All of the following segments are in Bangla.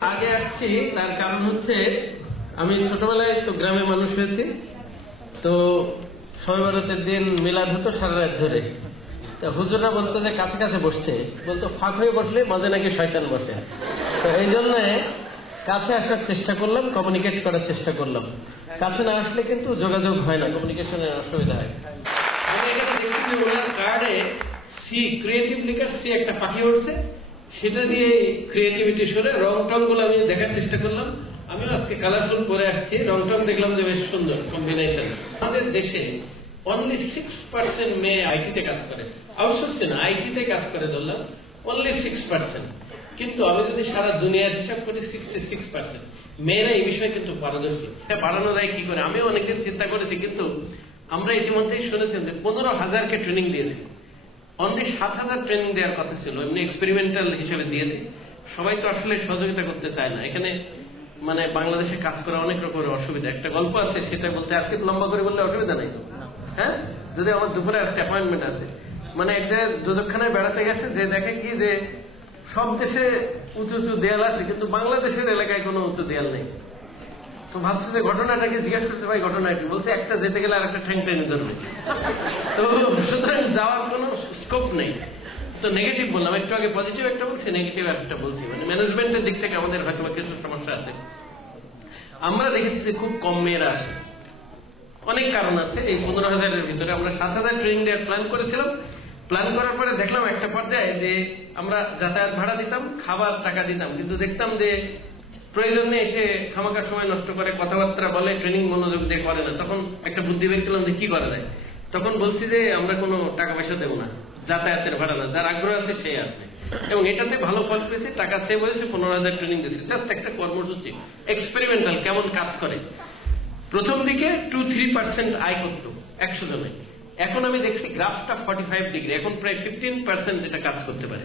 আগে আসছি তার কারণ হচ্ছে আমি ছোটবেলায় তো গ্রামে মানুষ হয়েছি, তো শবে বরাতের দিন মিলাদ হতো সারা রাত ধরে। তো হুজুররা বলতো যে কাছে কাছে বসতে, বলতো ফাঁক হয়ে বসলে মাঝে নাকি শয়তান বসে। তো এই জন্য কাছে আসার চেষ্টা করলাম, কমিউনিকেট করার চেষ্টা করলাম। কাছে না আসলে কিন্তু যোগাযোগ হয় না, কমিউনিকেশনের অসুবিধা হয়। আমি এখানে দেখছি ওনার কার্ডে সি ক্রিয়েটিভ লিখার সি একটা পাখি উঠছে, সেটা দিয়ে ক্রিয়েটিভিটি সরে রং টং গুলো আমি দেখার চেষ্টা করলাম। আমিও আজকে কালারফুল পরে আসছি, রং টং দেখলাম যে বেশ সুন্দর কম্বিনেশন। আমাদের দেশে অনলি 6% মেয়ে আইটিতে কাজ করে, আউটসোর্সে না, আইটিতে কাজ করে ধরলাম, অনলি 6%। কিন্তু আমি যদি সারা দুনিয়ার হিসাব করি 66% মেয়েরা এই বিষয়ে কিন্তু পারদর্শী। এটা বাড়ানো যায় কি করে? আমিও অনেকদিন চিন্তা করেছি, কিন্তু আমরা ইতিমধ্যেই শুনেছেন যে 15,000কে ট্রেনিং দিয়েছি। অনলি 7,000 ট্রেনিং দেওয়ার কথা ছিল, এমনি এক্সপেরিমেন্টাল হিসেবে দিয়েছি। সবাই তো আসলে সহযোগিতা করতে চায় না। এখানে মানে বাংলাদেশে কাজ করা অনেক রকমের অসুবিধা। একটা গল্প আছে, সেটা বলতে আজকে লম্বা করে বললে অসুবিধা নাই তো? হ্যাঁ, যদি আমার দুপুরে একটা অ্যাপয়েন্টমেন্ট আছে। মানে এক জায়গায় দুজকখানায় বেড়াতে গেছে, যে দেখে কি যে সব দেশে উঁচু উঁচু দেয়াল আছে, কিন্তু বাংলাদেশের এলাকায় কোনো উঁচু দেয়াল নেই। তো ভাবছে যে ঘটনাটাকে জিজ্ঞাসা করছে, ভাই ঘটনা কি? বলছে একটা যেতে গেলে আর একটা ঠ্যাং টেনে ধরবে। তো সুতরাং যাওয়ার কোনো স্কোপ নেই। তো নেগেটিভ বললাম, একটু আগে পজিটিভ একটা বলছি, নেগেটিভ একটা বলছি। মানে ম্যানেজমেন্টের দিক থেকে আমাদের হয়তো কিছু সমস্যা আছে। আমরা দেখেছি যে খুব কম মেয়েরা আসে, অনেক কারণ আছে। এই 15,000-এর ভিতরে আমরা 7,000 ট্রেনিং দেওয়ার প্ল্যান করেছিলাম। প্ল্যান করার পরে দেখলাম একটা পর্যায়ে যে আমরা যাতায়াত ভাড়া দিতাম, খাবার টাকা দিতাম, কিন্তু দেখতাম যে প্রয়োজনে এসে খামাখা সময় নষ্ট করে, কথাবার্তা বলে, ট্রেনিং মনোযোগ দিয়ে করে না। তখন একটা বুদ্ধি বের করলাম যে কি করা যায়। তখন বলছি যে আমরা কোনো টাকা পয়সা দেবো না, যাতায়াতের ভাড়া না, যার আগ্রহ আছে সে আসবে। এবং এটাতে ভালো ফল পেয়েছে, টাকা সেভ হয়েছে, 15,000 ট্রেনিং দিয়েছে। জাস্ট একটা কর্মসূচি, এক্সপেরিমেন্টাল, কেমন কাজ করে। প্রথম দিকে 2-3% আয় করত 100 জনে। এখন আমি দেখছি গ্রাফটা 45 ডিগ্রি, এখন প্রায় 15% এটা কাজ করতে পারে।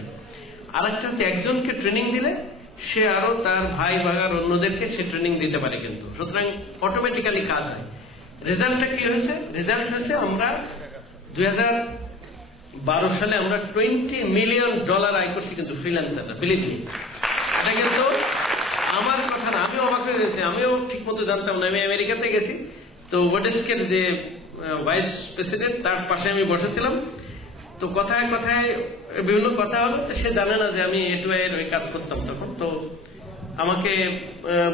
আর একটা হচ্ছে একজনকে ট্রেনিং দিলে সে আরো তার ভাই ভাগার অন্যদেরকে সে ট্রেনিং দিতে পারে, কিন্তু সুতরাং অটোমেটিক্যালি কাজ হয়। রেজাল্টটা কি হয়েছে? রেজাল্ট হয়েছে আমরা 2012 সালে আমরা $20 মিলিয়ন আয় করছি, কিন্তু ফ্রিল্যান্সাররা, বিলিভ মি। এটা কিন্তু আমার কথা না, আমিও অবাক হয়ে গেছি, আমিও ঠিক মতো জানতাম না। আমি আমেরিকাতে গেছি, তো ওডেস্কের যে ভাইস প্রেসিডেন্ট, তার পাশে আমি বসেছিলাম। তো কথায় কথায় বিভিন্ন কথা হলো, তো সে জানে না যে আমি এর ওই কাজ করতাম তখন। তো আমাকে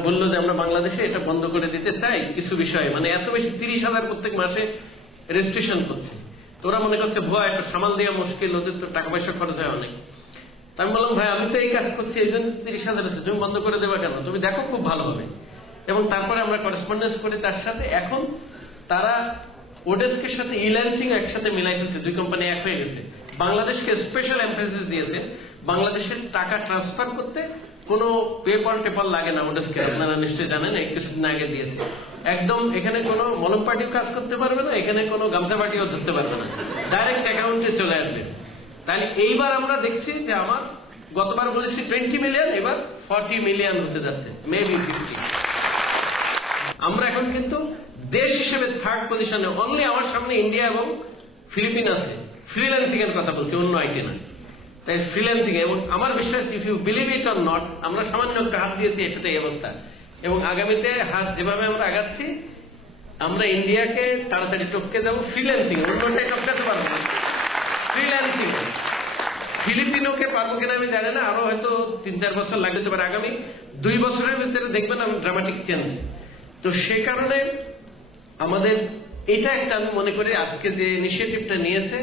বললো যে আমরা বাংলাদেশে এটা বন্ধ করে দিতে চাই কিছু বিষয়ে, মানে এত বেশি 30,000 প্রত্যেক মাসে রেজিস্ট্রেশন করছে। তো ওরা মনে করছে ভুয়া, একটা সামাল দেওয়া মুশকিল, ওদের তো টাকা পয়সা খরচ হয় অনেক। আমি বললাম ভাই আমি তো এই কাজ করছি, এই জন্য 30,000 আছে, তুমি বন্ধ করে দেবা কেন? তুমি দেখো খুব ভালো হবে। এবং তারপরে আমরা করেসপন্ডেন্স করি তার সাথে। এখন তারা ওডেস্কের সাথে ইল্যান্সিং একসাথে মিলাই ফেলছে, দুই কোম্পানি এক হয়ে গেছে। বাংলাদেশকে স্পেশাল এমফেসিস দিয়েছে, বাংলাদেশের টাকা ট্রান্সফার করতে কোনো পেপার টেপার লাগে না ওডেস্কে, আপনারা নিশ্চয়ই জানেন, কিছুদিন আগে দিয়েছে। একদম এখানে কোনো মলম পার্টিও কাজ করতে পারবে না, এখানে কোনো গামছা পার্টিও ধরতে পারবে না, ডাইরেক্ট অ্যাকাউন্টে চলে আসবে। তাহলে এইবার আমরা দেখছি যে আমার গতবার বলেছি 20 মিলিয়ন, এবার 40 মিলিয়ন হতে যাচ্ছে, মেবি 50। আমরা এখন কিন্তু দেশ হিসেবে থার্ড পজিশনে। অনলি আমার সামনে ইন্ডিয়া এবং ফিলিপিন আছে। ফ্রিল্যান্সিং এর কথা বলছি, অন্য আইটি না। তাই ফ্রিল্যান্সিং, এবং আমার বিশ্বাস, if you believe it or not, আমরা সামান্য একটা হাত দিয়েছি, এটাতে এই অবস্থা। এবং আগামীতে হাত যেভাবে আমরা আগাচ্ছি, আমরা ইন্ডিয়াকে তাড়াতাড়ি টপকে যাবো ফ্রিল্যান্সিং, অন্যটাই টপকাতে পারবো না। ফ্রিল্যান্সিং ফিলিপিনোকে পারবো কিনা আমি জানি না, আরো হয়তো 3-4 বছর লাগতে পারে। আগামী 2 বছরের ভিতরে দেখবেন আমি ড্রামাটিক চেঞ্জ। তো সেই কারণে আমাদের এটা একটা, আমি মনে করি আজকে যে ইনিশিয়েটিভটা নিয়েছে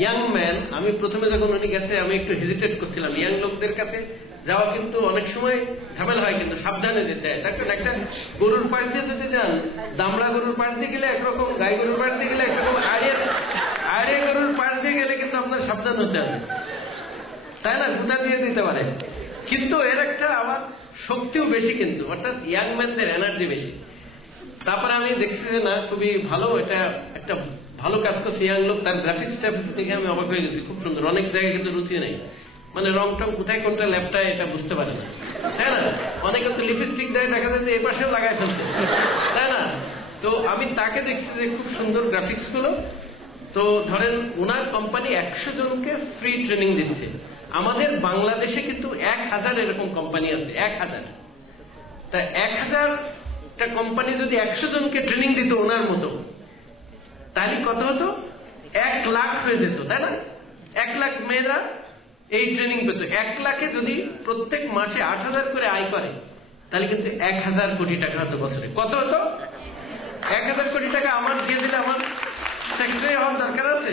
ইয়াং ম্যান, আমি প্রথমে যখন উনি গেছে আমি একটু হেজিটেট করছিলাম। ইয়াং লোকদের কাছে যাওয়া কিন্তু অনেক সময় ঝামেলা হয়, কিন্তু সাবধানে যেতে হয়। দেখবেন একটা গরুর পাশ দিয়ে যদি যান, দামড়া গরুর পাশ দিয়ে গেলে একরকম, গাই গরুর পাশ দিয়ে গেলে একরকম, আড়ে গরুর পাশ দিয়ে গেলে কিন্তু আপনার সাবধান হতে হবে, তাই না? গুদা দিয়ে দিতে পারে। কিন্তু এর একটা আবার শক্তিও বেশি, কিন্তু অর্থাৎ ইয়াং ম্যানদের এনার্জি বেশি। তারপরে আমি দেখছি যে না, খুবই ভালো, এটা একটা ভালো কাজ করছে ইয়াং লোক। তার গ্রাফিক্সটা দেখে আমি অবাক হয়ে গেছি, খুব সুন্দর। অনেক জায়গায় কিন্তু রুচি নেই, মানে রং টং কোথায় কোনটা ল্যাপটায় এটা বুঝতে পারে না, তাই না? অনেকে তো লিপস্টিক দেয়, দেখা যায় যে এ পাশেও লাগাই ফেলছে, তাই না? তো আমি তাকে দেখছি যে খুব সুন্দর গ্রাফিক্স গুলো। তো ধরেন ওনার কোম্পানি 100 জনকে ফ্রি ট্রেনিং দিচ্ছে। আমাদের বাংলাদেশে কিন্তু 1000 এরকম কোম্পানি আছে, 1000। তা 1000টা কোম্পানি যদি 100 জনকে ট্রেনিং দিত ওনার মতো, তাহলে কত হতো? 1 লাখ হয়ে যেত, তাই না? 1 লাখ মেয়েরা এই ট্রেনিং পেত। 1 লাখে যদি প্রত্যেক মাসে 8000 করে আয় করে, তাহলে কিন্তু 1000 কোটি টাকা হতো বছরে। কত হতো? 1000 কোটি টাকা আমার দিয়ে দিলে আমার সেক্রেটারি হওয়ার দরকার আছে?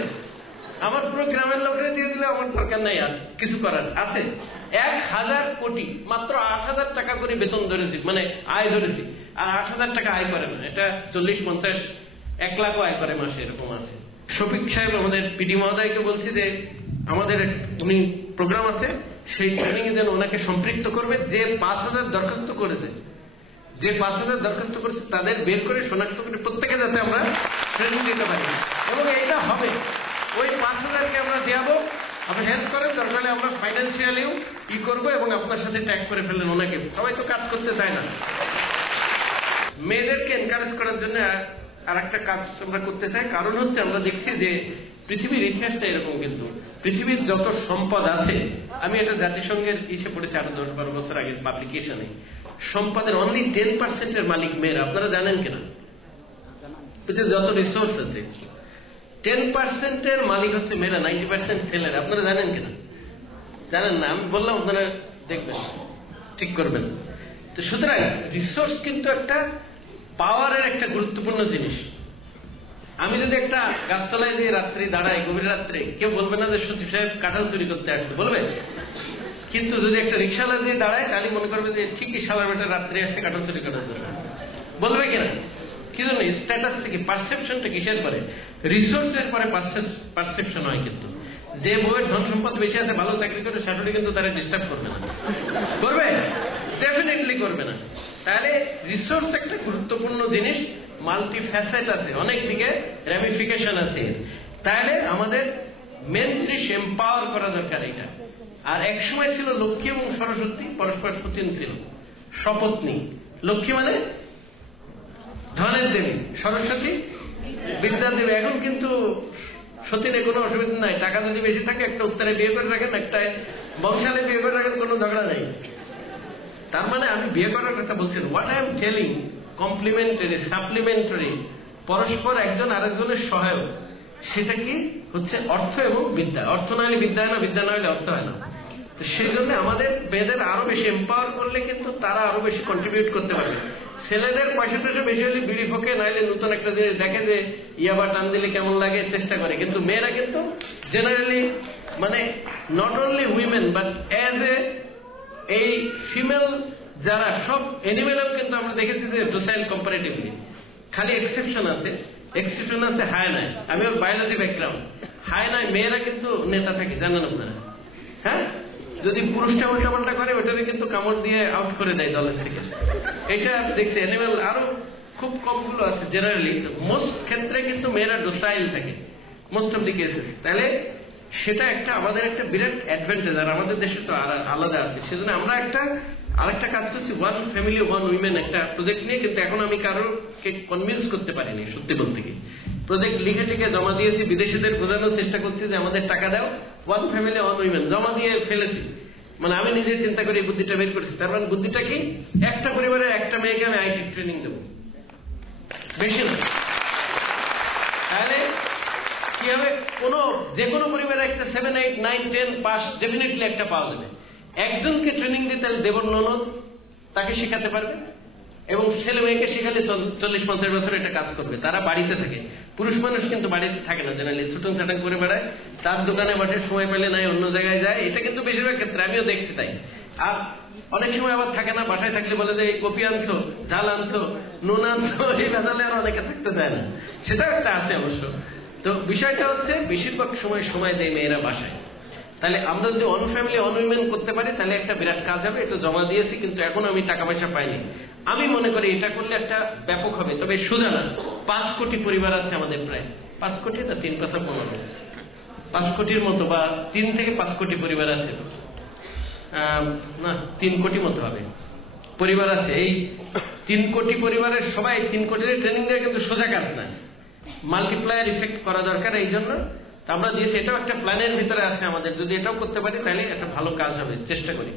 আমার পুরো গ্রামের লোকেরা দিয়ে দিলে আমার দরকার নাই আর কিছু করার আছে? 1000 কোটি, মাত্র 8000 টাকা করে বেতন ধরেছি, মানে আয় ধরেছি, আর 8000 টাকা আয় করে না। এটা 40, 50, 1 লাখও আয় করে মাসে, এরকম আছে। শফিক সাহেব আমাদের পিডি মহোদয়কে বলছি যে আমাদের উনি প্রোগ্রাম আছে, সেই ট্রেনিং এ যেন ওনাকে সম্পৃক্ত করবে। যে 5000 দরখাস্ত করেছে, যে 5000 দরখাস্ত করেছে তাদের বের করে শনাক্ত করে প্রত্যেকে যাতে আমরা ট্রেনিং দিতে পারি। এবং এইটা হবে, ওই 5000কে আমরা দেবো, আপনি হেল্প করেন, দরকার হলে আমরা ফাইন্যান্সিয়ালিও করবো এবং আপনার সাথে ট্যাগ করে ফেললেন ওনাকে। সবাই তো কাজ করতে চায় না। মেয়েদেরকে এনকারেজ করার জন্য আর একটা কাজ আমরা করতে চাই। কারণ হচ্ছে আমরা দেখছি যে পৃথিবীর ইতিহাসটা এরকম, কিন্তু পৃথিবীর যত সম্পদ আছে, আমি এটা জাতিসংঘের ইসে পড়েছি আরো 10-12 বছর আগে পাবলিকেশনে, সম্পদের অনলি 10% মালিক মেয়েরা। আপনারা জানেন কিনা? পৃথিবীর যত রিসোর্স আছে 10% মালিক হচ্ছে মেয়েরা, 90% ছেলেরা। আপনারা জানেন কিনা? জানেন না? আমি বললাম, আপনারা দেখবেন, ঠিক করবেন। তো সুতরাং রিসোর্স কিন্তু একটা পাওয়ারের একটা গুরুত্বপূর্ণ জিনিস। আমি যদি একটা গাছতলায় দিয়ে রাত্রি দাঁড়াই, গভীর রাত্রে, কেউ বলবে না যে সচিব সাহেব কাঁঠাল চুরি করতে আসবে, বলবে? কিন্তু যদি একটা রিক্সাওয়ালা দিয়ে দাঁড়ায়, তাহলে মনে করবে যে ঠিকই শালার বেটা রাত্রে আসছে কাঁঠাল চুরি করার জন্য, বলবে কিনা? কি জন্য? স্ট্যাটাস থেকে পারসেপশনটা কিসের পরে? রিসোর্সের পরে পারসেপশন হয়। কিন্তু যে বউয়ের ধন সম্পদ বেশি আছে, ভালো চাকরি করে, শাশুড়ি কিন্তু তারা ডিস্টার্ব করবে না। করবে? ডেফিনেটলি করবে না। তাহলে রিসোর্স একটা গুরুত্বপূর্ণ জিনিস, মাল্টি ফ্যাসেট আছে, অনেক দিকে র্যামিফিকেশন আছে। তাহলে আমাদের মেন জিনিস এম্পাওয়ার করা দরকার এটা। আর এক সময় ছিল লক্ষ্মী এবং সরস্বতী পরস্পর সতীন ছিল, শপথনী। লক্ষ্মী মানে ধনের দেবী, সরস্বতী বিদ্যার দেবী। এখন কিন্তু সতীনে কোনো অসুবিধা নাই, টাকা যদি বেশি থাকে একটা উত্তরে বিয়ে করে রাখেন, একটা বংশালে বিয়ে করে রাখেন, কোনো ঝগড়া নেই। তার মানে আমি বিয়ে করার কথা বলছি। What I am telling, complimentary, supplementary, পরস্পর একজন আরেকজনের সহায়ক। সেটা কি হচ্ছে? অর্থ এবং বিদ্যা। অর্থ না হলে বিদ্যা হয় না, বিদ্যা না হলে অর্থ হয় না। তো সেই জন্য আমাদের মেয়েদের আরো বেশি এম্পাওয়ার করলে কিন্তু তারা আরো বেশি কন্ট্রিবিউট করতে পারবে। ছেলেদের পয়সা টয়সা বেশি হলে বিড়ি ফোকে, নাইলে নতুন একটা জিনিস দেখে যে ইয়াবা টান দিলে কেমন লাগে, চেষ্টা করে। কিন্তু মেয়েরা কিন্তু জেনারেলি, মানে not only women but as এই ফিমেল যারা সব এনিমেলও কিন্তু আমরা দেখেছি যে ডোসাইল কম্পারেটিভলি। খালি এক্সেপশন আছে, এক্সেপশন আছে হায়নায়। আমি ওর বায়োলজি ব্যাকগ্রাউন্ড, হায়নায় মেয়েরা কিন্তু নেতা থাকে, জানেন আপনারা? হ্যাঁ, যদি পুরুষটা উল্টাপাল্টা করে ওটাকে কিন্তু কামড় দিয়ে আউট করে দেয় দলের থেকে। এটা দেখছি অ্যানিমেল আরো খুব কমগুলো আছে জেনারেলি। মোস্ট ক্ষেত্রে কিন্তু মেয়েরা ডোসাইল থাকে, মোস্ট অফ দি কেসেস। তাহলে সেটা একটা আমাদের একটা বিরাট অ্যাডভান্টেজ। আর আমাদের দেশে তো আলাদা আছে। সেজন্য আমরা আরেকটা কাজ করছি, ওয়ান ফ্যামিলি ওয়ান উইমেন একটা প্রজেক্ট নিয়ে। কিন্তু এখন আমি কারোকে কনভিন্স করতে পারিনি, সত্যি বলতে কি। প্রজেক্ট লিখে টিকে জমা দিয়েছি, বিদেশিদের বোঝানোর চেষ্টা করছি যে আমাদের টাকা দাও, ওয়ান ফ্যামিলি ওয়ান উইমেন জমা দিয়ে ফেলেছি। মানে আমি নিজে চিন্তা করে এই বুদ্ধিটা বের করেছি। তার মানে বুদ্ধিটা কি? একটা পরিবারের একটা মেয়েকে আমি আইটি ট্রেনিং দেবো, বেশি না। তাহলে কি হবে? যে কোনো পরিবারে একটা 7, 8, 9, 10 পাস ডেফিনেটলি একটা পাওয়া যাবে। একজনকে ট্রেনিং দিতে তাহলে দেবর ননদ তাকে শেখাতে পারবে, এবং ছেলে মেয়েকে শেখালে 40-50 বছর এটা কাজ করবে। তারা বাড়িতে থাকে। পুরুষ মানুষ কিন্তু বাড়িতে থাকে না, জেনারেলি ছুটন ছাটাং করে বেড়ায়, তার দোকানে বসে, সময় পেলে নাই অন্য জায়গায় যায়। এটা কিন্তু বেশিরভাগ ক্ষেত্রে আমিও দেখছি তাই। আর অনেক সময় আবার থাকে না, বাসায় থাকলে বলে যে কপি আনছো, ঝাল আনছো, নুন আনছো, এই ভেজালে আর অনেকে থাকতে চায় না। সেটাও একটা আছে অবশ্য। তো বিষয়টা হচ্ছে বেশিরভাগ সময় দেয় মেয়েরা বাসায়। তাহলে আমরা যদি অন ফ্যামিলি অন উইমেন করতে পারি তাহলে একটা বিরাট কাজ হবে। এটা জমা দিয়েছি, কিন্তু এখন আমি টাকা পয়সা পাইনি। আমি মনে করি এটা করলে একটা ব্যাপক হবে, তবে সোজা না। 5 কোটি পরিবার আছে আমাদের, প্রায় 5 কোটি না 3.15, 5 কোটির মতো, বা 3 থেকে 5 কোটি পরিবার আছে, না 3 কোটি মতো হবে পরিবার আছে। এই 3 কোটি পরিবারের সবাই 3 কোটির ট্রেনিং দেওয়া কিন্তু সোজা কাজ না, মাল্টিপ্লায়ার ইফেক্ট করা দরকার। এই জন্য তা আমরা দিয়েছি, এটাও একটা প্ল্যানের ভিতরে আছে আমাদের। যদি এটাও করতে পারি তাহলে একটা ভালো কাজ হবে, চেষ্টা করি।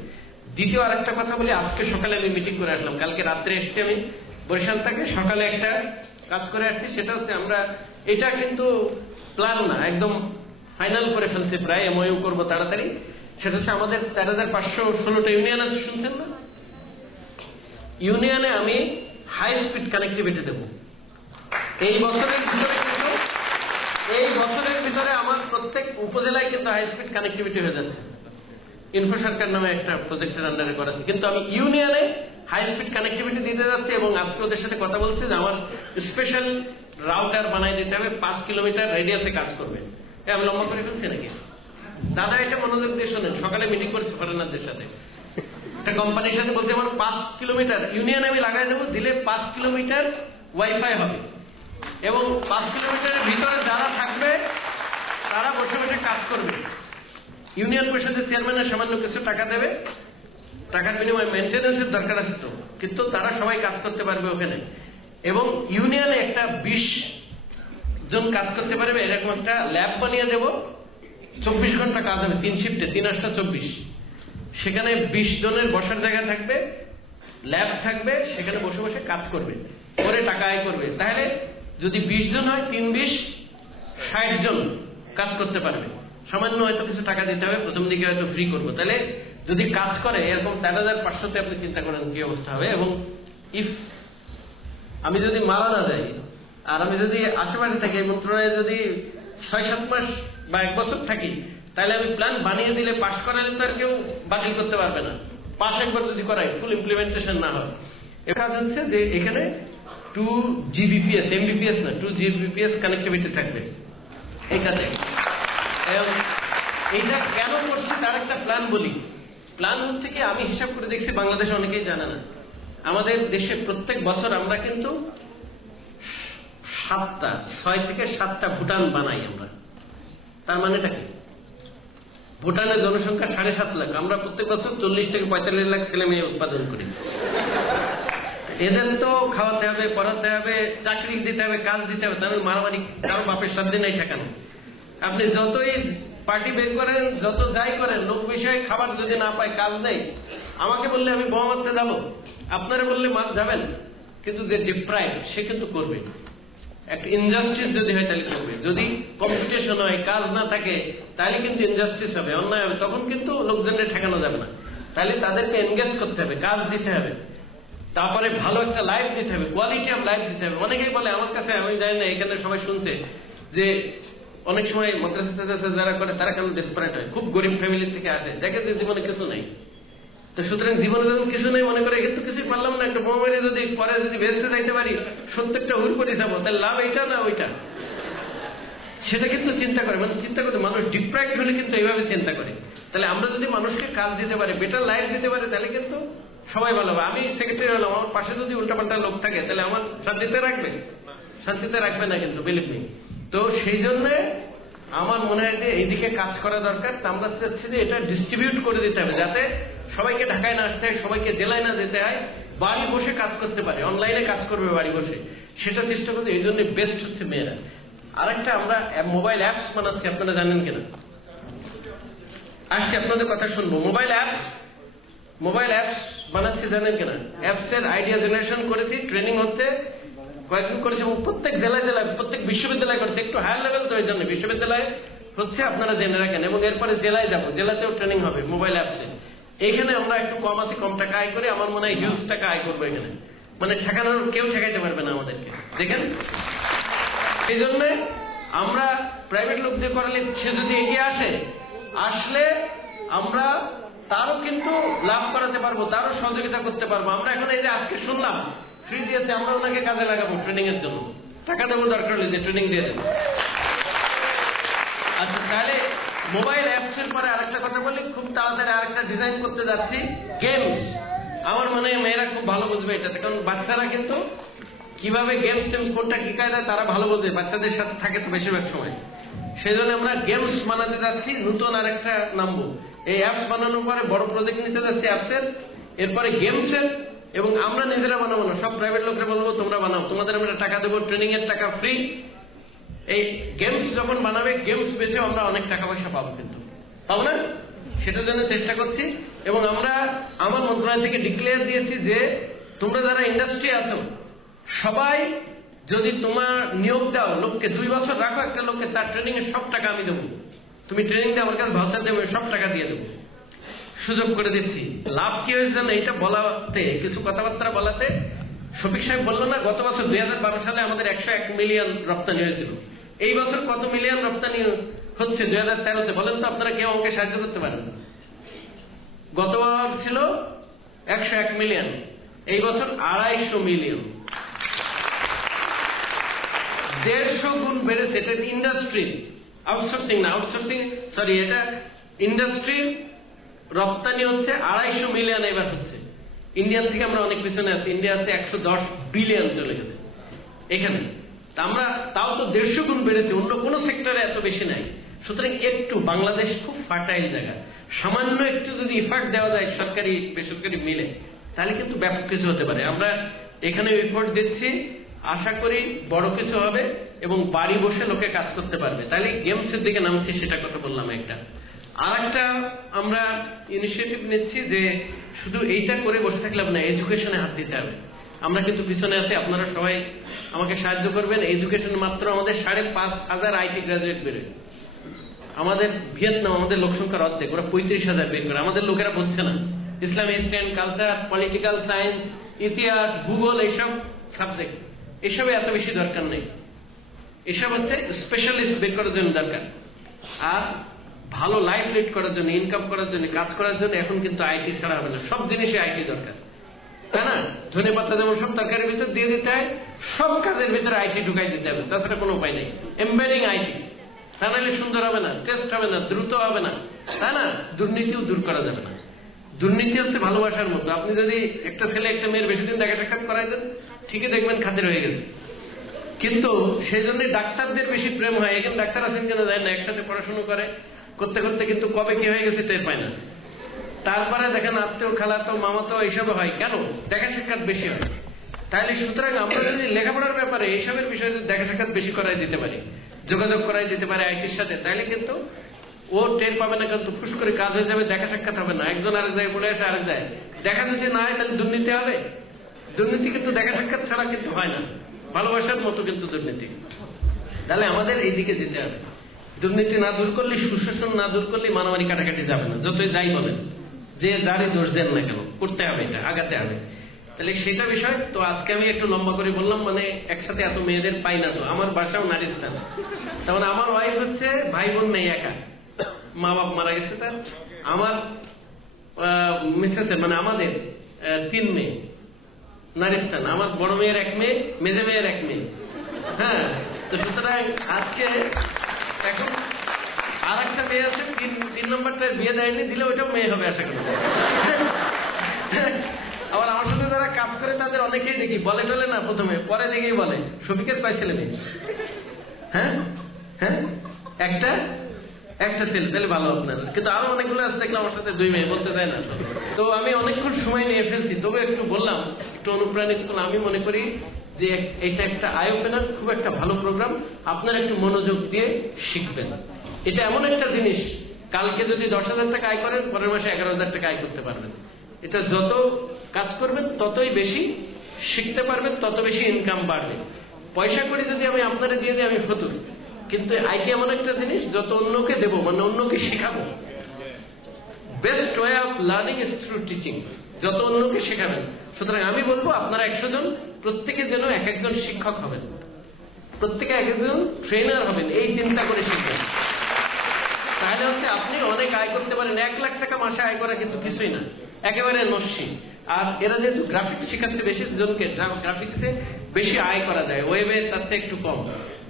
দ্বিতীয় আরেকটা কথা বলি, আজকে সকালে আমি মিটিং করে আসলাম, কালকে রাত্রে এসছি আমি বরিশাল থেকে, সকালে একটা কাজ করে আসছি। সেটা হচ্ছে আমরা, এটা কিন্তু প্ল্যান না, একদম ফাইনাল করে ফেলছি, প্রায় এমওইউ করবো তাড়াতাড়ি। সেটা হচ্ছে আমাদের 13,516টা ইউনিয়ন আছে, শুনছেন না? ইউনিয়নে আমি হাই স্পিড কানেক্টিভিটি দেব এই বছরের ভিতরে। কিন্তু এই বছরের ভিতরে আমার প্রত্যেক উপজেলায় কিন্তু হাই স্পিড কানেক্টিভিটি হয়ে যাচ্ছে। ইনফো সরকার নামে একটা প্রজেক্টের আন্ডারে করাচ্ছি, কিন্তু আমি ইউনিয়নে হাই স্পিড কানেক্টিভিটি দিতে যাচ্ছি। এবং আজকে ওদের সাথে কথা বলছি যে আমার স্পেশাল রাউটার বানাই দিতে হবে, 5 কিলোমিটার রেডিয়াসে কাজ করবে। আমি লম্বা করে ফেলছি নাকি দাদা? এটা মনোযোগ দিয়ে শোনেন। সকালে মিটিং করছি ফরেনারদের সাথে, একটা কোম্পানির সাথে বলছি আমার 5 কিলোমিটার ইউনিয়ন আমি লাগাই দেবো, দিলে 5 কিলোমিটার ওয়াইফাই হবে। এবং 5 কিলোমিটারের ভিতরে যারা থাকবে তারা বসে বসে কাজ করবে। ইউনিয়ন পরিষদের চেয়ারম্যানের সামান্য কিছু টাকা দেবে, টাকার বিনিময়ে মেনটেন্যান্সের দরকার আছে তো, কিন্তু তারা সবাই কাজ করতে পারবে ওখানে। এবং ইউনিয়নে একটা 20 জন কাজ করতে পারবে এরকম একটা ল্যাব বানিয়ে দেব। 24 ঘন্টা কাজ হবে, 3 শিফটে, 3 8 24। সেখানে 20 জনের বসার জায়গা থাকবে, ল্যাব থাকবে, সেখানে বসে বসে কাজ করবে, করে টাকা আয় করবে। তাহলে যদি 20 জন হয়, 3 20 60 জন কাজ করতে পারবে। সামান্য হয়তো কিছু টাকা দিতে হবে, প্রথম দিকে হয়তো ফ্রি করবো। তাহলে যদি কাজ করে এরকম 13,500তে আপনি চিন্তা করেন কি অবস্থা হবে। এবং ইফ আমি যদি মারা না যাই, আর আমি যদি আশেপাশে থাকি, এই মন্ত্রণালয়ে যদি 6-7 মাস বা 1 বছর থাকি, তাহলে আমি প্ল্যান বানিয়ে দিলে পাস করালে তো আর কেউ বাতিল করতে পারবে না। পাস একবার যদি করাই, ফুল ইমপ্লিমেন্টেশন না হয়। এ কাজ হচ্ছে যে এখানে 2 Gbps, Mbps না, 2 Gbps কানেক্টিভিটি থাকবে এটাতে। এইটা কেন করছি তার একটা প্ল্যান বলি। প্ল্যান হচ্ছে কি, আমি হিসাব করে দেখছি, বাংলাদেশে অনেকেই জানে না, আমাদের দেশে প্রত্যেক বছর আমরা কিন্তু 6 থেকে 7টা ভুটান বানাই আমরা। তার মানেটা কি? ভুটানের জনসংখ্যা 7.5 লাখ, আমরা প্রত্যেক বছর 40 থেকে 45 লাখ ছেলে মেয়ে উৎপাদন করি। এদের তো খাওয়াতে হবে, পড়াতে হবে, চাকরি দিতে হবে, কাজ দিতে হবে। তাহলে মারামারি কারো বাপের সাথে নাই ঠেকানো। আপনি যতই পার্টি বের করেন, যত যাই করেন, লোক বিষয়ে খাবার যদি না পায়, কাজ নেই, আমাকে বললে আমি বোমা মারতে যাবো, আপনারা বললে মার যাবেন। কিন্তু যে ডিপ্রাইভ সে কিন্তু করবে। একটা ইনজাস্টিস যদি হয় তাহলে করবে। যদি কম্পিটিশন হয়, কাজ না থাকে, তাহলে কিন্তু ইনজাস্টিস হবে, অন্যায় হবে। তখন কিন্তু লোকজনের ঠেকানো যাবে না। তাহলে তাদেরকে এনগেজ করতে হবে, কাজ দিতে হবে, তারপরে ভালো একটা লাইফ দিতে হবে, কোয়ালিটি অফ লাইফ দিতে হবে। অনেকেই বলে আমার কাছে, আমি জানি না এখানে সবাই শুনছে, যে অনেক সময় মাদ্রাসা যারা করে তারা কেন ডেসপারেট হয়, খুব গরিব ফ্যামিলি থেকে আসে, দেখে যে জীবনে কিছু নেই। তো সুতরাং জীবনে যখন কিছু নেই মনে করে, কিন্তু কিছুই পারলাম না, একটা বোমা মেরে যদি পরে যদি বেঁচতে যাইতে পারি, 70টা হুল করে যাবো, তাহলে লাভ এইটা না ওইটা, সেটা কিন্তু চিন্তা করে। মানে চিন্তা করতে মানুষ ডিপ্রাইভড হলে কিন্তু এইভাবে চিন্তা করে। তাহলে আমরা যদি মানুষকে কাজ দিতে পারি, বেটার লাইফ দিতে পারি, তাহলে কিন্তু সবাই ভালো হবে। আমি সেক্রেটারি হলাম, আমার পাশে যদি উল্টাপাল্টা লোক থাকে, তাহলে আমার শান্তিতে রাখবে? শান্তিতে রাখবে না কিন্তু, বিলিভ মি। তো সেই জন্য আমার মনে হয় যে এইদিকে কাজ করা দরকার। আমরা চাচ্ছি যে এটা ডিস্ট্রিবিউট করে দিতে হবে, যাতে সবাইকে ঢাকায় না আসতে হয়, সবাইকে জেলায় না যেতে হয়, বাড়ি বসে কাজ করতে পারে, অনলাইনে কাজ করবে বাড়ি বসে, সেটা চেষ্টা করতে। এই জন্য বেস্ট হচ্ছে মেয়েরা। আরেকটা আমরা মোবাইল অ্যাপস বানাচ্ছি, আপনারা জানেন কিনা? আসছি আপনাদের কথা শুনবো। মোবাইল অ্যাপস বানাচ্ছি, জানেন কিনা? অ্যাপসের আইডিয়া জেনারেশন করেছি, ট্রেনিং হচ্ছে, কয়েকদিন করেছি, এবং প্রত্যেক জেলায় প্রত্যেক বিশ্ববিদ্যালয় করেছে। একটু হায়ার লেভেল তো, এই জন্য বিশ্ববিদ্যালয়ে হচ্ছে, আপনারা জেনে রাখেন। এবং এরপরে জেলায় যাবো, জেলাতেও ট্রেনিং হবে মোবাইল অ্যাপসে। এখানে আমরা একটু কম আছে, কম টাকা আয় করে, আমার মনে হয় হিউজ টাকা আয় করবো এখানে। মানে ঠেকানোর কেউ ঠেকাইতে পারবে না আমাদেরকে, দেখেন। এই জন্য আমরা প্রাইভেট লোক দিয়ে করালে, সে যদি এগিয়ে আসলে আমরা তারও কিন্তু লাভ করাতে পারবো, তারও সহযোগিতা করতে পারবো। আমরা এখন এই যে আজকে শুনলাম ফ্রি দিয়েছে, আমরা ওনাকে কাজে লাগাবো ট্রেনিং এর জন্য, টাকা দেবো দরকার হলে, যে ট্রেনিং দিয়ে দেবো। আচ্ছা, তাহলে মোবাইল অ্যাপসের পরে আরেকটা কথা বলি, খুব তাড়াতাড়ি আরেকটা ডিজাইন করতে যাচ্ছি, গেমস। আমার মনে হয় মেয়েরা খুব ভালো বুঝবে এটাতে, কারণ বাচ্চারা কিন্তু কিভাবে গেমস কোনটা কি কায়দায় তারা ভালো বুঝবে, বাচ্চাদের সাথে থাকে তো বেশিরভাগ সময়। সেই জন্য আমরা গেমস বানাতে যাচ্ছি, নতুন আরেকটা নামবো। এই অ্যাপস বানানোর পরে বড় প্রজেক্ট নিতে যাচ্ছি অ্যাপসের, এরপরে গেমসের। এবং আমরা নিজেরা বানাবো না, সব প্রাইভেট লোকরা বলবো তোমরা বানাও, তোমাদের আমরা টাকা দেবো, ট্রেনিং এর টাকা ফ্রি। এই গেমস যখন বানাবে, গেমস বেচে আমরা অনেক টাকা পয়সা পাবো, কিন্তু পাবো না? সেটার জন্য চেষ্টা করছি। এবং আমরা আমার মন্ত্রণালয় থেকে ডিক্লেয়ার দিয়েছি যে তোমরা যারা ইন্ডাস্ট্রি আছো সবাই যদি তোমার নিয়োগ দাও, লোককে 2 বছর রাখো একটা লোককে, তার ট্রেনিং এর সব টাকা আমি দেবো। তুমি ট্রেনিং দিয়ে আমার কাছে ভাউচার দেবে, সব টাকা দিয়ে দেবো, সুযোগ করে দিচ্ছি। লাভ কি হয়েছে না এইটা বলাতে, কিছু কথাবার্তা বলাতে শফিক সাহেব বললো না গত বছর 2012 সালে আমাদের 101 মিলিয়ন রপ্তানি হয়েছিল। এই বছর কত মিলিয়ন রপ্তানি হচ্ছে 2013-তে? বলেন তো আপনারা, কেউ আমাকে সাহায্য করতে পারেন? গতবার ছিল 101 মিলিয়ন, এই বছর 250 মিলিয়ন, 150 গুণ বেড়েছে। এটা ইন্ডাস্ট্রি, আউটসোর্সিং না, আউটসোর্সিং সরি, এটা ইন্ডাস্ট্রি রপ্তানি হচ্ছে 250 মিলিয়ন এবার হচ্ছে। ইন্ডিয়ান থেকে আমরা অনেক পিছনে আছি, ইন্ডিয়াতে 110 বিলিয়ন চলে গেছে এখানে। আমরা তাও তো 150 গুণ বেড়েছে, অন্য কোনো সেক্টরে এত বেশি নাই। সুতরাং একটু, বাংলাদেশ খুব ফার্টাইল জায়গা, সামান্য একটু যদি এফার্ট দেওয়া যায় সরকারি বেসরকারি মিলে, তাহলে কিন্তু ব্যাপক কিছু হতে পারে। আমরা এখানে এফোর্ট দিচ্ছি, আশা করি বড় কিছু হবে এবং বাড়ি বসে লোকে কাজ করতে পারবে। তাহলে গেমসের দিকে নামছি, সেটা কথা বললাম একটা। আর একটা আমরা ইনিশিয়েটিভ নিচ্ছি যে শুধু এইটা করে বসে থাকলে না, এডুকেশনে হাত দিতে হবে। আমরা কিন্তু পিছনে আছি, আপনারা সবাই আমাকে সাহায্য করবেন। এডুকেশন মাত্র আমাদের 5,500 আইটি গ্রাজুয়েট বেরোয়। আমাদের ভিয়েতনাম, আমাদের লোক সংখ্যার অর্ধেক, ওরা 35,000 বের করে। আমাদের লোকেরা বুঝছে না Islamic history and culture, political science, ইতিহাস, ভূগোল, এইসব সাবজেক্ট, এসবে এত বেশি দরকার নেই। এসব হচ্ছে স্পেশালিস্ট বের করার জন্য দরকার। আর ভালো লাইফ লিড করার জন্য, ইনকাম করার জন্য, কাজ করার জন্য এখন কিন্তু আইটি ছাড়া হবে না। সব জিনিসে আইটি দরকার, তাই না? ধনে পাতা যেমন সব তরকারির ভিতর দিয়ে দিতে হয়, সব কাজের ভিতরে আইটি ঢুকাই দিতে হবে, তাছাড়া কোনো উপায় নেই। এমবেডিং আইটি, তা নাহলে সুন্দর হবে না, টেস্ট হবে না, দ্রুত হবে না, তাই না? দুর্নীতিও দূর করা যাবে না। দুর্নীতি হচ্ছে ভালোবাসার মতো। আপনি যদি একটা ছেলে একটা মেয়ের বেশি দিন দেখা সাক্ষাৎ করাই দেন, ঠিকই দেখবেন খাতির হয়ে গেছে। কিন্তু সেই জন্য ডাক্তারদের বেশি প্রেম হয়। এখানে ডাক্তার আছেন কেন যায় না, একসাথে পড়াশোনা করে করতে করতে কিন্তু কবে কি হয়ে গেছে টের পায় না। তারপরে দেখেন আত্মীয়, খালাতো, মামাতো এইসব হয়, কেন? দেখা সাক্ষাৎ বেশি হয়। তাহলে সুতরাং আমরা যদি লেখাপড়ার ব্যাপারে এইসবের বিষয়ে দেখা সাক্ষাৎ বেশি করাই দিতে পারি, যোগাযোগ করাই দিতে পারে আইটির সাথে, তাহলে কিন্তু ও টের পাবে না, কিন্তু ফুস করে কাজ হয়ে যাবে, দেখা সাক্ষাৎ হবে না। একজন আরেক জায়গায় বলে আসে, আরেক জায়গায় দেখা যদি না হয়, তাহলে দুর্নীতি হবে। দুর্নীতি কিন্তু দেখা সাক্ষাৎ ছাড়া কিন্তু হয় না, ভালোবাসার মতো কিন্তু দুর্নীতি। তাহলে আমাদের এই দিকে যেতে হবে। দুর্নীতি না দূর করলে, সুশাসন না দূর করলে মারামারি কাটাকাটি যাবে না। যতই যাই বলেন, যে যারই দোষ দেন না কেন, করতে হবে, এটা আগাতে হবে। তাহলে সেটা বিষয় তো। আজকে আমি একটু লম্বা করে বললাম, মানে একসাথে এত মেয়েদের পাই না তো। আমার বাসাও নারীস্থান, তার মানে আমার ওয়াইফ হচ্ছে, ভাই বোন নেই, একা, মা বাপ মারা গেছে তার। আমার মিসেসের মানে আমাদের 3 মেয়ে, নারীস্থান। আমার বড় মেয়ের 1 মেয়ে, মেজে মেয়ের 1 মেয়ে। হ্যাঁ, তো সুতরাং আজকে এখন আর একটা মেয়ে আছে, 3 নম্বরটার বিয়ে দেয়নি, দিলে ওইটাও মেয়ে হবে আশা করি। আবার আমার সাথে যারা কাজ করে তাদের অনেকেই দেখি বলে টলে না প্রথমে, পরে দেখেই বলে শফিকের পায় ছেলে মেয়ে। হ্যাঁ হ্যাঁ, একটা ছেলে, তাহলে ভালো আপনার। কিন্তু আরো অনেকগুলো আছে দেখলাম আমার সাথে 2 মেয়ে, বলতে চায় না। তো আমি অনেকক্ষণ সময় নিয়ে ফেলছি, তবে একটু বললাম, একটু অনুপ্রাণিত করলাম। আমি মনে করি যে এটা একটা আই ওপেনার, খুব একটা ভালো প্রোগ্রাম। আপনারা একটু মনোযোগ দিয়ে শিখবেন। এটা এমন একটা জিনিস, কালকে যদি 10,000 টাকা আয় করেন, পরের মাসে 11,000 টাকা আয় করতে পারবেন। এটা যত কাজ করবেন ততই বেশি শিখতে পারবেন, তত বেশি ইনকাম বাড়বে। পয়সা করে যদি আমি আপনারা দিয়ে দিই, আমি ফতুর। কিন্তু আইটি এমন একটা জিনিস, যত অন্যকে দেবো, মানে অন্যকে শেখাবো। Best way of learning is through teaching. যত অন্যকে শেখাবেন। সুতরাং আমি বলবো আপনারা 100 জন, প্রত্যেকের যেন 1-1 শিক্ষক হবেন, প্রত্যেকে 1-1 ট্রেনার হবেন, এই চিন্তা করে শিখবেন। তাহলে হচ্ছে আপনি অনেক আয় করতে পারেন। 1 লাখ টাকা মাসে আয় করা কিন্তু কিছুই না, একেবারে নস্যি। আর এরা যেহেতু গ্রাফিক্স শেখাচ্ছে বেশি জনকে, গ্রাফিক্সে বেশি আয় করা যায়, ওয়েবে তার চেয়ে একটু কম,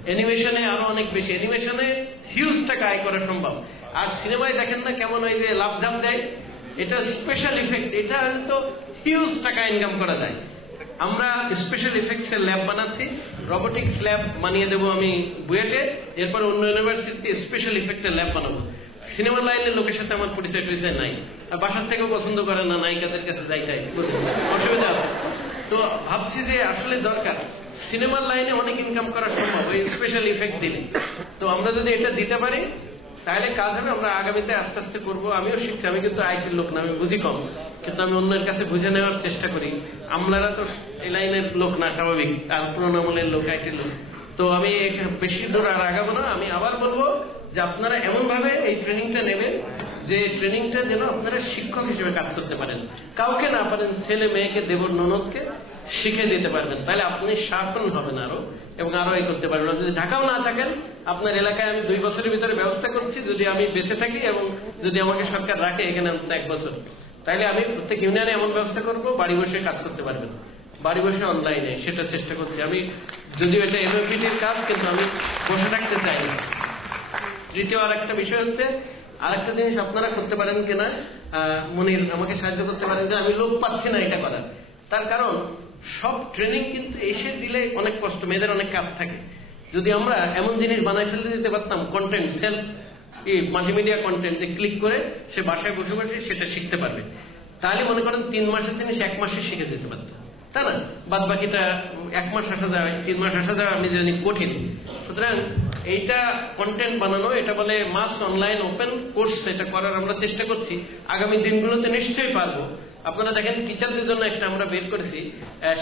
অ্যানিমেশনে আরো অনেক বেশি। অ্যানিমেশনে হিউজ টাকা আয় করা সম্ভব। আর সিনেমায় দেখেন না কেমন ওই যে লাফঝাপ দেয়, এটা স্পেশাল ইফেক্ট, এটা হয়তো হিউজ টাকা ইনকাম করা যায়। আমরা স্পেশাল ইফেক্টস এর ল্যাব বানাচ্ছি, রোবোটিক্স ল্যাব বানিয়ে দেবো আমি বুয়েটে, এরপর অন্য ইউনিভার্সিটিতে স্পেশাল ইফেক্টের ল্যাব বানাবো। সিনেমা লাইনের লোকের সাথে আমার পরিচয় নাই, আর বাসার থেকেও পছন্দ করে না নায়িকাদের কাছে যাইটাই, অসুবিধা আছে। তো ভাবছি যে আসলে দরকার, সিনেমার লাইনে অনেক ইনকাম করা সম্ভব ওই স্পেশাল ইফেক্ট দিলে। তো আমরা যদি এটা দিতে পারি তাহলে কাজ হবে। আমরা আগামীতে আস্তে আস্তে করবো। আমিও শিখছি, আমি কিন্তু আইটির লোক না, আমি বুঝি কম, কিন্তু আমি অন্যের কাছে বুঝে নেওয়ার চেষ্টা করি। আমলারা তো এই লাইনের লোক না, স্বাভাবিক, আর পুরোনো আমলের লোক, আইটির লোক। তো আমি বেশি দূর আর আগাবো না। আমি আবার বলবো যে আপনারা এমন ভাবে এই ট্রেনিংটা নেবেন যে ট্রেনিংটা যেন আপনারা শিক্ষক হিসেবে কাজ করতে পারেন, কাউকে না পারেন ছেলে মেয়েকে, দেবর ননদকে শিখে দিতে পারবেন। তাহলে আপনি শার্পন হবেন আরো, এবং আরো এই করতে পারবেন। যদি ঢাকাও না থাকেন, আপনার এলাকায় আমি 2 বছরের ভিতরে ব্যবস্থা করছি, যদি আমি বেঁচে থাকি এবং যদি আমাকে সরকার রাখে এখানে অন্তত 1 বছর, তাহলে আমি প্রত্যেক ইউনিয়নে এমন ব্যবস্থা করবো বাড়ি বসে কাজ করতে পারবেন, বাড়ি বসে অনলাইনে। সেটা চেষ্টা করছি আমি, যদিও এটা এমএপিটির কাজ, কিন্তু আমি বসে থাকতে চাই না। তৃতীয় আর একটা বিষয় হচ্ছে, আরেকটা জিনিস আপনারা করতে পারেন কিনা, মনির আমাকে সাহায্য করতে পারেন যে আমি লোক পাচ্ছি না এটা করার। তার কারণ সব ট্রেনিং কিন্তু এসে দিলে অনেক কষ্ট, মেয়েদের অনেক কাজ থাকে। যদি আমরা এমন জিনিস বানাই ফেলতে দিতে পারতাম, কন্টেন্ট, সেলফ মাল্টিমিডিয়া কন্টেন্ট, যে ক্লিক করে সে বাসায় বসে বসে সেটা শিখতে পারবে, তাহলে মনে করেন 3 মাসের জিনিস 1 মাসে শিখে দিতে পারত, তাই না? বাদ বাকিটা 1 মাস আসা যায়, 3 মাস আসা যায়, আমি জানি কঠিন। সুতরাং এইটা কন্টেন্ট বানানো, এটা বলে মাস অনলাইন ওপেন কোর্স, এটা করার আমরা চেষ্টা করছি। আগামী দিনগুলোতে নিশ্চয়ই পারবো। আপনারা দেখেন টিচারদের জন্য একটা আমরা বের করেছি,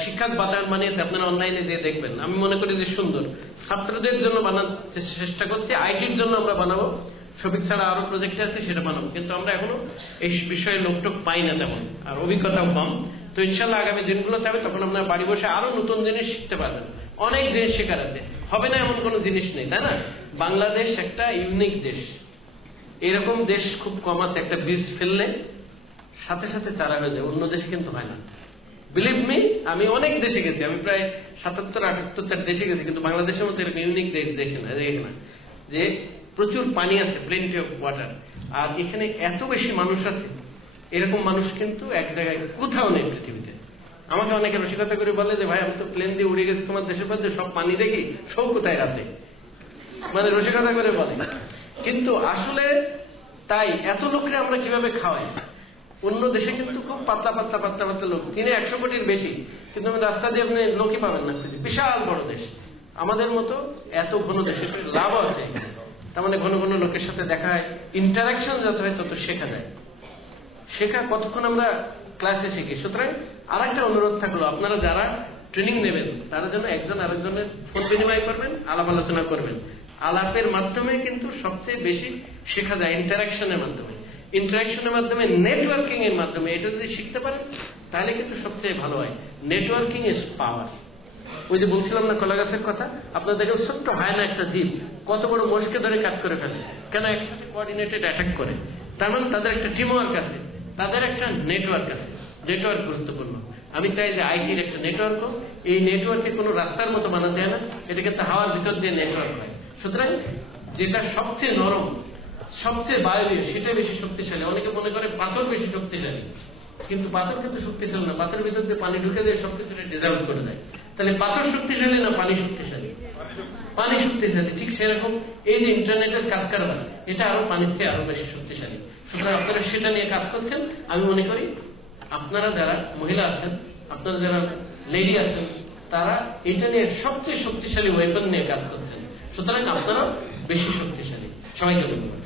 শিক্ষক বাতায়ন বানিয়েছে, আপনারা অনলাইনে দিয়ে দেখবেন। আমি মনে করি যে সুন্দর। ছাত্রদের জন্য বানাতে চেষ্টা করছি, আইটির জন্য আমরা বানাবো, শফিক ছাড়া আরো প্রজেক্ট আছে, সেটা বানাবো। কিন্তু আমরা এখনো এই বিষয়ে লোকটোক পাই না তেমন, আর অভিজ্ঞতাও কম। তো ইনশাল্লাহ আগামী দিনগুলোতে হবে, তখন আপনারা বাড়ি বসে আরো নতুন জিনিস শিখতে পারবেন। অনেক জিনিস শেখার আছে, হবে না এমন কোনো জিনিস নেই, তাই না? বাংলাদেশ একটা ইউনিক দেশ, এরকম দেশ খুব কম আছে, একটা বীজ ফেললে সাথে সাথে চারা হয়ে যায়, অন্য দেশে কিন্তু হয় না। বিলিভ মি, আমি অনেক দেশে গেছি, আমি প্রায় 77-78 দেশে গেছি, কিন্তু বাংলাদেশের মতো এরকম ইউনিক দেশে না, যে প্রচুর পানি আছে, প্লেন্টি অফ ওয়াটার, আর এখানে এত বেশি মানুষ আছে, এরকম মানুষ কিন্তু এক জায়গায় কোথাও নেই পৃথিবীতে। আমাকে অনেকে রসিকতা করে বলে যে ভাই আমি তো প্লেন দিয়ে উড়ে গেছি তোমার দেশের মধ্যে, সব পানি দেখি, সব কোথায় রাতে, মানে রসিকতা করে বলে। কিন্তু আসলে তাই এত লোকরে আমরা কিভাবে খাওয়াই? অন্য দেশে কিন্তু খুব পাতলা পাতলা পাতলা পাতলা লোক, চীনে 100 কোটির বেশি, কিন্তু আমি রাস্তা দিয়ে আপনি লোকই পাবেন না। বিশাল বড় দেশ, আমাদের মতো এত ঘন দেশে লাভ আছে। তার মানে ঘন ঘন লোকের সাথে দেখা হয়, ইন্টারাকশন যত হয় তত শেখা যায়। শেখা কতক্ষণ আমরা ক্লাসে শিখি। সুতরাং আর একটা অনুরোধ থাকলো, আপনারা যারা ট্রেনিং নেবেন তারা যেন একজন আরেকজনের ফোন বিনিময় করবেন, আলাপ আলোচনা করবেন। আলাপের মাধ্যমে কিন্তু সবচেয়ে বেশি শেখা যায়, ইন্টারাকশনের মাধ্যমে, ইন্টারাকশনের মাধ্যমে, নেটওয়ার্কিং এর মাধ্যমে। এটা যদি শিখতে পারেন তাহলে কিন্তু সবচেয়ে ভালো হয়। Networking is power. ওই যে বলছিলাম না কলা গাছের কথা, আপনারা দেখেন ছোট্ট হয় না একটা জীব কত বড় মোষকে ধরে কাট করে ফেলে, কেন? একসাথে কোঅর্ডিনেটেড অ্যাটাক করে। তার মানে তাদের একটা টিমওয়ার্ক আছে, তাদের একটা নেটওয়ার্ক আছে। নেটওয়ার্ক গুরুত্বপূর্ণ। আমি চাই যে আইটির একটা নেটওয়ার্ক হোক। এই নেটওয়ার্কে কোনো রাস্তার মতো বানাতে হয় না, এটা কিন্তু হাওয়ার ভিতর দিয়ে নেটওয়ার্ক হয়। সুতরাং যেটা সবচেয়ে নরম, সবচেয়ে বায়বীয়, সেটা বেশি শক্তিশালী। অনেকে মনে করে পাথর বেশি শক্তিশালী, কিন্তু পাথর কিন্তু শক্তিশালী না। পাথরের ভিতর দিয়ে পানি ঢুকে দিয়ে সবকিছু ডিজলভ করে দেয়। তাহলে পাথর শক্তিশালী না পানি শক্তিশালী? পানি শক্তিশালী। ঠিক সেরকম এই যে ইন্টারনেটের কাজ কারবার, এটা আরো পানির চেয়ে আরো বেশি শক্তিশালী। সুতরাং আপনারা সেটা নিয়ে কাজ করছেন। আমি মনে করি আপনারা যারা মহিলা আছেন, আপনারা যারা লেডি আছেন, তারা এটা নিয়ে সবচেয়ে শক্তিশালী ওয়েপন নিয়ে কাজ করছেন। সুতরাং আপনারা বেশি শক্তিশালী। সবাইকে ধন্যবাদ।